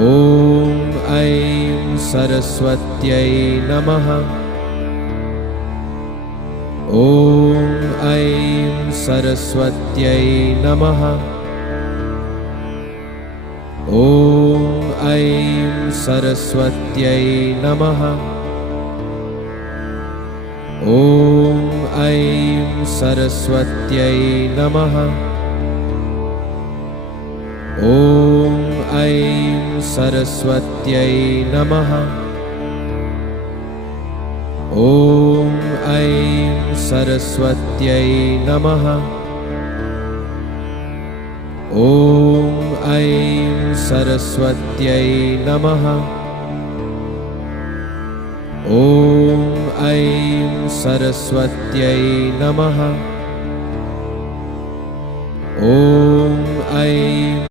ॐ ऐं सरस्वत्यै नमः। ॐ ऐं सरस्वत्यै नमः। ॐ ऐं सरस्वत्यै नमः। ॐ ऐं सरस्वत्यै नमः। ॐ ऐं सरस्वत्यै नमः। ॐ ऐं सरस्वत्यै नमः। ॐ ऐं सरस्वत्यै नमः। ॐ ऐं सरस्वत्यै नमः। ॐ ऐं